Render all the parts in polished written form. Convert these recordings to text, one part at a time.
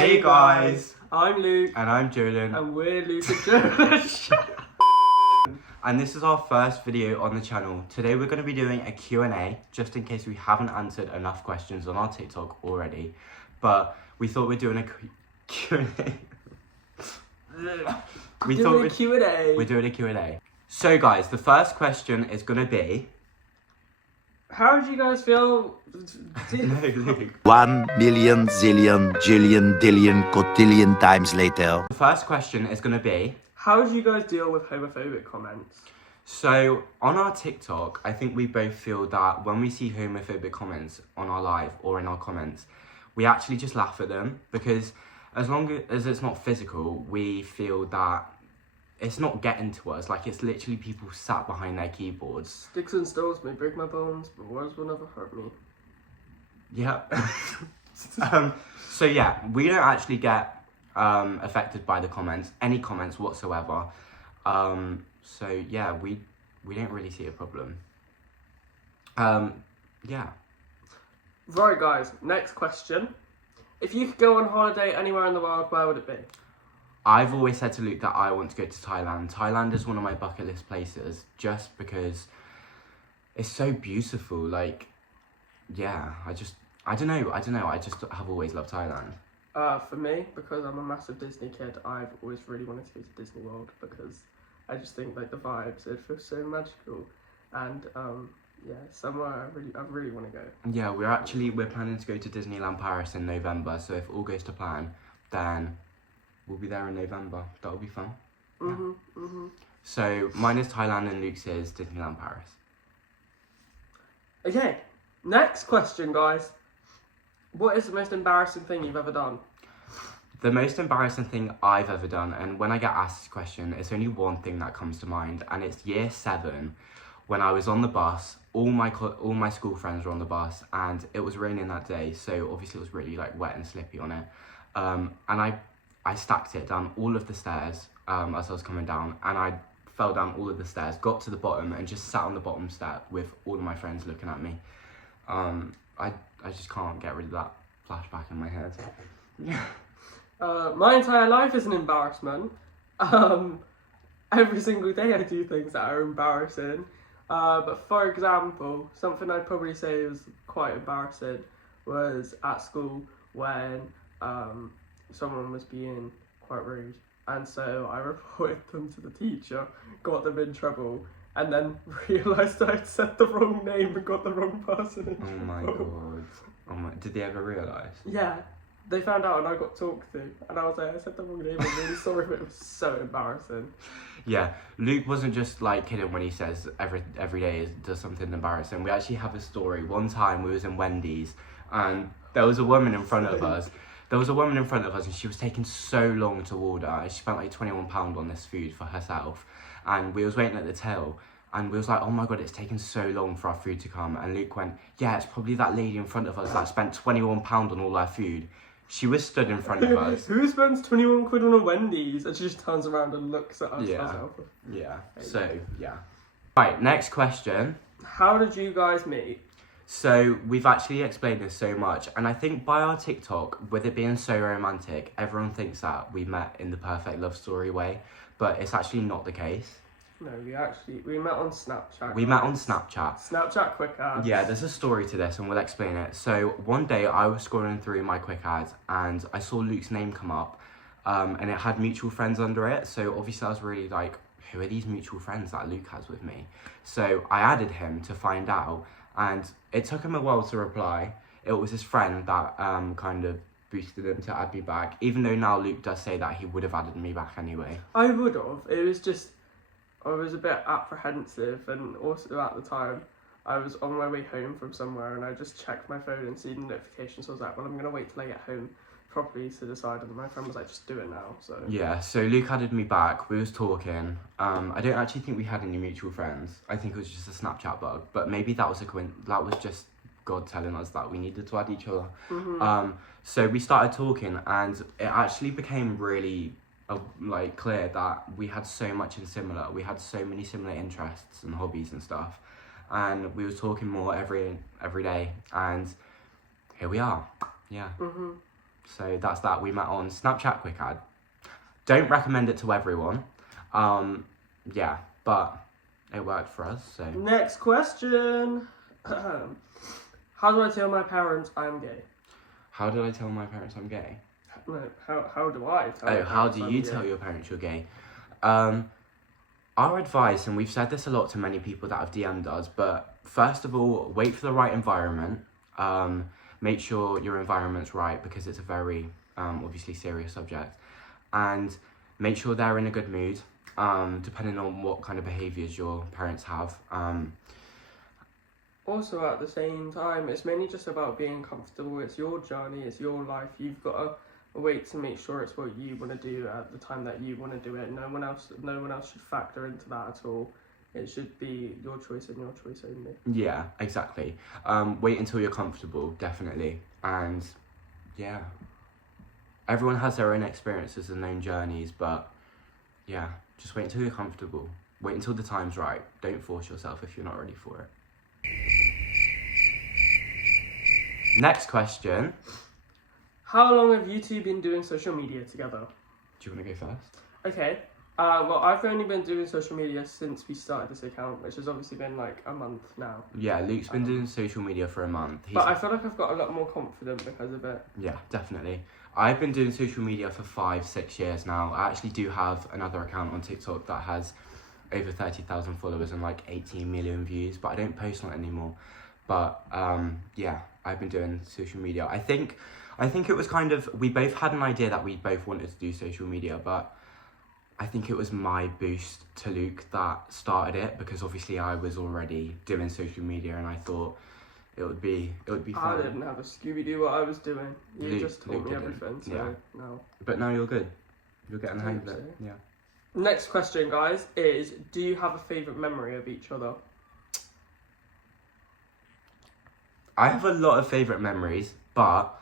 Hey guys! I'm Luke. And I'm Julian. And we're Luke and Julian. And this is our first video on the channel. Today we're going to be doing a Q&A, just in case we haven't answered enough questions on our TikTok already. But we thought we're doing a Q&A. We're doing a Q&A. So guys, the first question is going to be... How do you guys feel? No, Luke. 1 million, zillion, jillion, dillion, cotillion times later. The first question is going to be... How do you guys deal with homophobic comments? So, on our TikTok, I think we both feel that when we see homophobic comments on our live or in our comments, we actually just laugh at them, because as long as it's not physical, we feel that it's not getting to us. Like, it's literally people sat behind their keyboards. Sticks and stones may break my bones, but words will never hurt me. Yeah. So yeah, we don't actually get affected by the comments, any comments whatsoever. So yeah, we don't really see a problem. Yeah. Right guys, next question. If you could go on holiday anywhere in the world, where would it be? I've always said to Luke that I want to go to Thailand. Thailand is one of my bucket list places, just because it's so beautiful. Like, yeah, I don't know. I just have always loved Thailand. For me, because I'm a massive Disney kid, I've always really wanted to go to Disney World, because I just think like the vibes, it feels so magical, and yeah, somewhere I really want to go. Yeah, we're planning to go to Disneyland Paris in November, so if all goes to plan, then we'll be there in November. That'll be fun. So mine is Thailand and Luke's is Disneyland Paris. Okay, next question, guys. What is the most embarrassing thing you've ever done? The most embarrassing thing I've ever done, and when I get asked this question, it's only one thing that comes to mind, and it's year 7, when I was on the bus. All my school friends were on the bus, and it was raining that day, so obviously it was really like wet and slippy on it. And I stacked it down all of the stairs as I was coming down, and I fell down all of the stairs, got to the bottom, and just sat on the bottom step with all of my friends looking at me. I just can't get rid of that flashback in my head. My entire life is an embarrassment. Every single day I do things that are embarrassing. But for example, something I'd probably say was quite embarrassing was at school when someone was being quite rude. And so I reported them to the teacher, got them in trouble, and then realised I'd said the wrong name and got the wrong person in trouble. Oh my god. Oh my, did they ever realise? Yeah. They found out and I got talked to, and I was like, I said the wrong name, I'm really sorry, but it was so embarrassing. Yeah, Luke wasn't just like kidding when he says every day does something embarrassing. We actually have a story. One time we was in Wendy's, and there was a woman in front of us. And she was taking so long to order. She spent like £21 on this food for herself, and we was waiting at the till, and we was like, oh my god, it's taking so long for our food to come. And Luke went, yeah, it's probably that lady in front of us that spent £21 on all our food. She was stood in front of us. Who spends 21 quid on a Wendy's? And she just turns around and looks at us. Yeah. So, yeah. Right, next question. How did you guys meet? So, we've actually explained this so much, and I think by our TikTok, with it being so romantic, everyone thinks that we met in the perfect love story way, but it's actually not the case. No, we met on Snapchat. We met on Snapchat. Snapchat quick ads. Yeah, there's a story to this, and we'll explain it. So one day I was scrolling through my quick ads, and I saw Luke's name come up, and it had mutual friends under it. So obviously I was really like, who are these mutual friends that Luke has with me? So I added him to find out, and it took him a while to reply. It was his friend that kind of boosted him to add me back, even though now Luke does say that he would have added me back anyway. I would have. It was just, I was a bit apprehensive, and also at the time I was on my way home from somewhere, and I just checked my phone and seen the notifications. So I was like, well, I'm gonna wait till I get home properly to decide. And my friend was like, just do it now. So yeah, so Luke added me back. We was talking. I don't actually think we had any mutual friends. I think it was just a Snapchat bug, but maybe that was that was just God telling us that we needed to add each other. So we started talking, and it actually became really like clear that we had so much in similar. We had so many similar interests and hobbies and stuff, and we was talking more every day, and here we are. Yeah. So that's that. We met on Snapchat Quick Ad. Don't recommend it to everyone. Yeah, but it worked for us, so. Next question. How do I tell my parents I'm gay? How did I tell my parents I'm gay? No, how do I tell my How parents do I'm you gay? tell your parents you're gay? Our advice, and we've said this a lot to many people that have DM'd us, but first of all, wait for the right environment. Make sure your environment's right because it's a very, obviously serious subject. And make sure they're in a good mood, depending on what kind of behaviours your parents have. Also, at the same time, it's mainly just about being comfortable. It's your journey, it's your life. You've got to wait to make sure it's what you want to do at the time that you want to do it. No one else should factor into that at all. It should be your choice and your choice only. Yeah, exactly. Wait until you're comfortable, definitely. And yeah, everyone has their own experiences and own journeys, but yeah, just wait until you're comfortable. Wait until the time's right. Don't force yourself if you're not ready for it. Next question. How long have you two been doing social media together? Do you want to go first? Okay. Well, I've only been doing social media since we started this account, which has obviously been like a month now. Yeah, Luke's been doing social media for a month. But I feel like I've got a lot more confident because of it. Yeah, definitely. I've been doing social media for 5-6 years now. I actually do have another account on TikTok that has over 30,000 followers and like 18 million views, but I don't post on it anymore. But yeah, I've been doing social media. I think it was kind of, we both had an idea that we both wanted to do social media, but I think it was my boost to Luke that started it, because obviously I was already doing social media and I thought it would be fun. I didn't have a Scooby-Doo what I was doing. You Luke- just taught Luke me didn't. everything, so Yeah. no. But now you're good. You're getting the hang of Hope it. so. Yeah. Next question, guys, is do you have a favourite memory of each other? I have a lot of favourite memories, but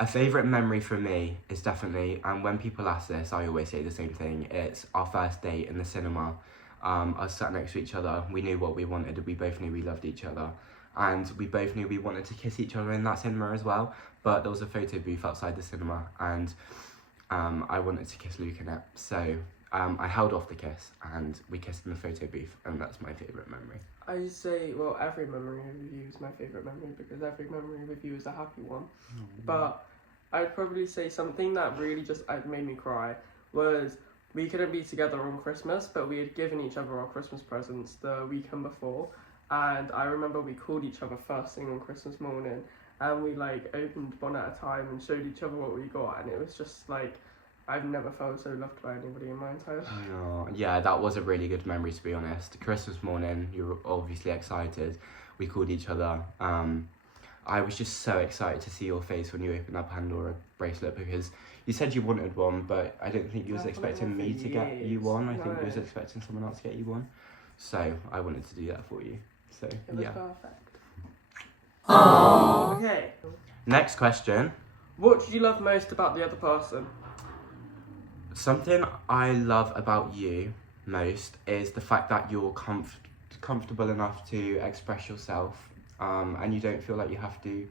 a favourite memory for me is definitely, and when people ask this, I always say the same thing, it's our first date in the cinema. Us sat next to each other, we knew what we wanted, we both knew we loved each other, and we both knew we wanted to kiss each other in that cinema as well, but there was a photo booth outside the cinema, and I wanted to kiss Luke in it, so I held off the kiss, and we kissed in the photo booth, and that's my favourite memory. I say, well, every memory with you is my favourite memory because every memory with you is a happy one. But I'd probably say something that really just made me cry was we couldn't be together on Christmas, but we had given each other our Christmas presents the weekend before. And I remember we called each other first thing on Christmas morning and we like opened one at a time and showed each other what we got. And it was just like, I've never felt so loved by anybody in my entire life. Oh, yeah, that was a really good memory, to be honest. Christmas morning, you were obviously excited. We called each other. I was just so excited to see your face when you opened that Pandora bracelet, because you said you wanted one, but I don't think you was I've expecting wanted me one to for get you years. one. I think you was No. expecting someone else to get you one. So I wanted to do that for you. So, It was yeah. perfect. Okay. Next question. What do you love most about the other person? Something I love about you most is the fact that you're comfortable enough to express yourself, and you don't feel like you have to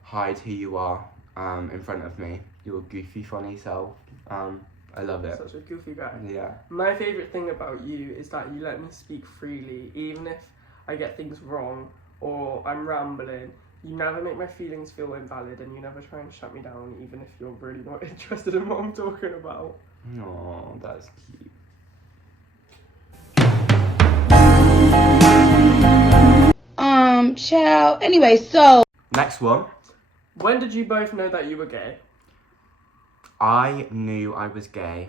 hide who you are in front of me. Your goofy, funny self. I love it. Such a goofy guy. Yeah. My favourite thing about you is that you let me speak freely, even if I get things wrong or I'm rambling. You never make my feelings feel invalid and you never try and shut me down, even if you're really not interested in what I'm talking about. Oh, that's cute. Child. Anyway, so. Next one. When did you both know that you were gay? I knew I was gay.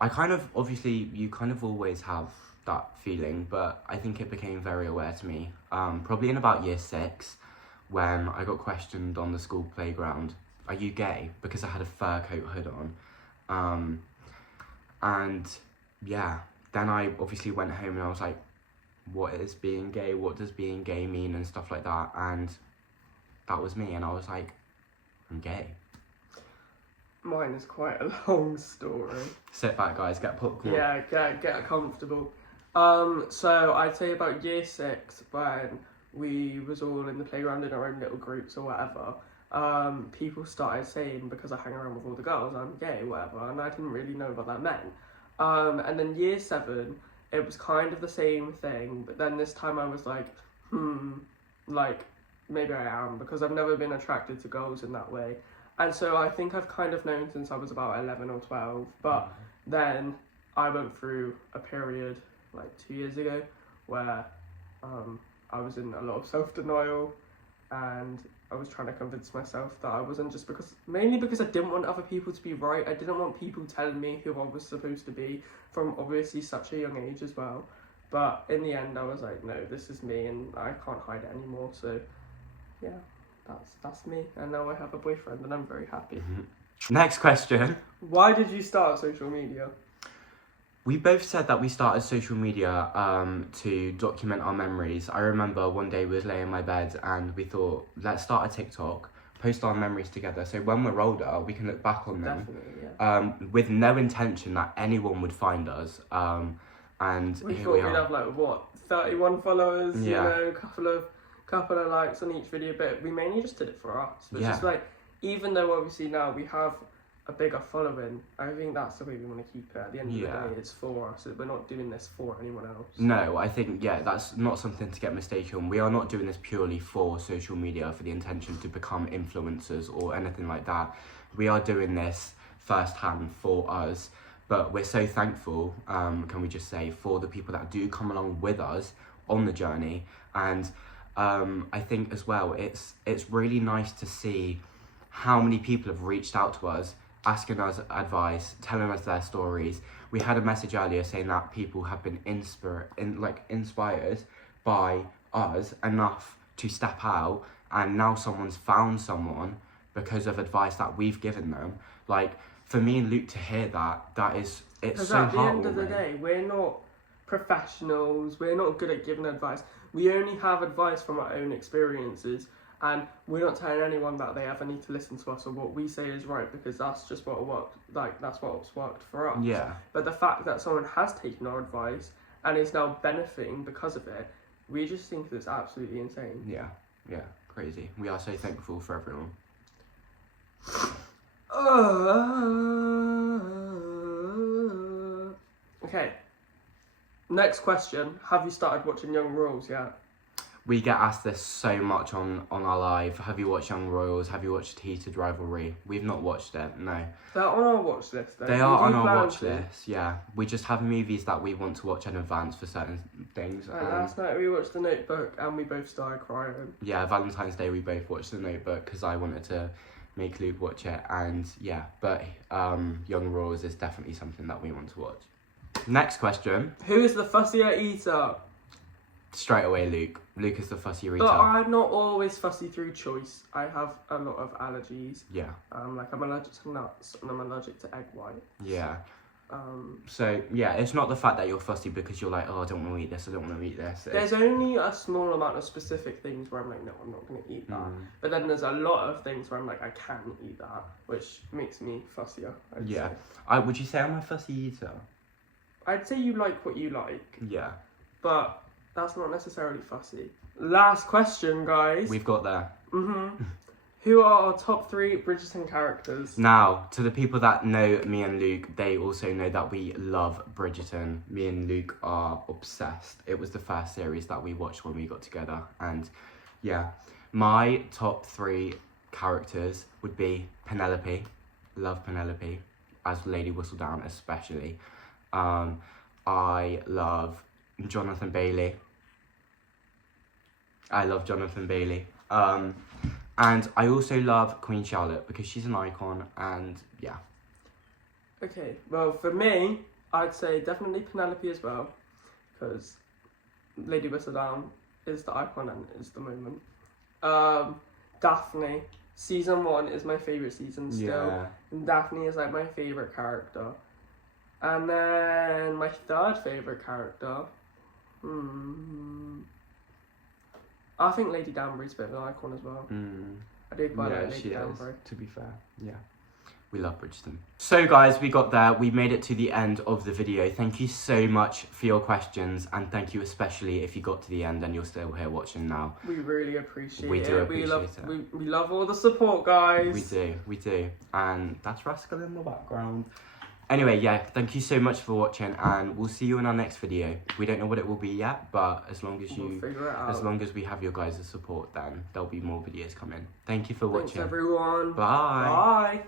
I kind of, obviously, you kind of always have that feeling, but I think it became very aware to me. Probably in about year 6, when I got questioned on the school playground, are you gay? Because I had a fur coat hood on. And yeah, then I obviously went home and I was like, what is being gay? What does being gay mean? And stuff like that. And that was me. And I was like, I'm gay. Mine is quite a long story. Sit back, guys. Get popcorn. Yeah, get comfortable. So I'd say about year 6, when we was all in the playground in our own little groups or whatever, people started saying, because I hang around with all the girls, I'm gay, whatever, and I didn't really know what that meant. And then year 7, it was kind of the same thing, but then this time I was like, like, maybe I am, because I've never been attracted to girls in that way. And so I think I've kind of known since I was about 11 or 12, but then I went through a period, like 2 years ago, where I was in a lot of self-denial, and I was trying to convince myself that I wasn't, just mainly because I didn't want other people to be right. I didn't want people telling me who I was supposed to be from obviously such a young age as well. But in the end, I was like, no, this is me, and I can't hide it anymore. So, yeah, that's me. And now I have a boyfriend, and I'm very happy. Next question. Why did you start social media? We both said that we started social media to document our memories. I remember one day we was laying in my bed and we thought, let's start a TikTok, post our memories together, so when we're older we can look back on them. Definitely, yeah. With no intention that anyone would find us. And we here thought we we'd are. have like, what, 31 followers, Yeah. you know, couple of likes on each video, but we mainly just did it for us. Which is like, even though obviously now we have a bigger following, I think that's the way we want to keep it. At the end of the day, it's for us. We're not doing this for anyone else. No, I think, that's not something to get mistaken. We are not doing this purely for social media, for the intention to become influencers or anything like that. We are doing this firsthand for us, but we're so thankful, can we just say, for the people that do come along with us on the journey. And I think as well, it's really nice to see how many people have reached out to us, asking us advice, telling us their stories. We had a message earlier saying that people have been inspired by us enough to step out, and now someone's found someone because of advice that we've given them. Like, for me and Luke to hear it's so heartwarming. Because at the end of the day, we're not professionals, we're not good at giving advice. We only have advice from our own experiences, and we're not telling anyone that they ever need to listen to us or what we say is right, because that's just what worked. Like, that's what's worked for us. Yeah. But the fact that someone has taken our advice and is now benefiting because of it, we just think it's absolutely insane. Yeah, crazy. We are so thankful for everyone. Okay. Next question. Have you started watching Young Royals yet? We get asked this so much on our live. Have you watched Young Royals? Have you watched Heated Rivalry? We've not watched it, no. They're on our watch list, though. They are on our watch list, yeah. We just have movies that we want to watch in advance for certain things. Last night we watched The Notebook and we both started crying. Yeah, Valentine's Day we both watched The Notebook because I wanted to make Luke watch it, and yeah, but Young Royals is definitely something that we want to watch. Next question. Who is the fussier eater? Straight away, Luke. Luke is the fussy eater. But I'm not always fussy through choice. I have a lot of allergies. Yeah. Like, I'm allergic to nuts and I'm allergic to egg white. Yeah. So, yeah, it's not the fact that you're fussy because you're like, oh, I don't want to eat this, I don't want to eat this. There's only a small amount of specific things where I'm like, no, I'm not going to eat that. But then there's a lot of things where I'm like, I can eat that, which makes me fussier, I'd say. Would you say I'm a fussy eater? I'd say you like what you like. Yeah. But that's not necessarily fussy. Last question, guys. We've got there. Who are our top 3 Bridgerton characters? Now, to the people that know me and Luke, they also know that we love Bridgerton. Me and Luke are obsessed. It was the first series that we watched when we got together. And yeah, my top 3 characters would be Penelope. Love Penelope, as Lady Whistledown especially. I love Jonathan Bailey. And I also love Queen Charlotte because she's an icon, and yeah. Okay, well, for me, I'd say definitely Penelope as well, because Lady Whistledown is the icon and is the moment. Daphne, season 1 is my favourite season still, and Daphne is like my favourite character. And then my third favourite character, I think Lady Danbury's a bit of an icon as well. I do quite like Lady Danbury. To be fair, yeah. We love Bridgerton. So guys, we got there. We made it to the end of the video. Thank you so much for your questions, and thank you especially if you got to the end and you're still here watching now. We really appreciate it. We do appreciate it. We love all the support, guys. We do. And that's Rascal in the background. Anyway, yeah, thank you so much for watching, and we'll see you in our next video. We don't know what it will be yet, but as long as We'll figure it out. as long as we have your guys' support, then there'll be more videos coming. Thank you for watching. Thanks, everyone. Bye. Bye.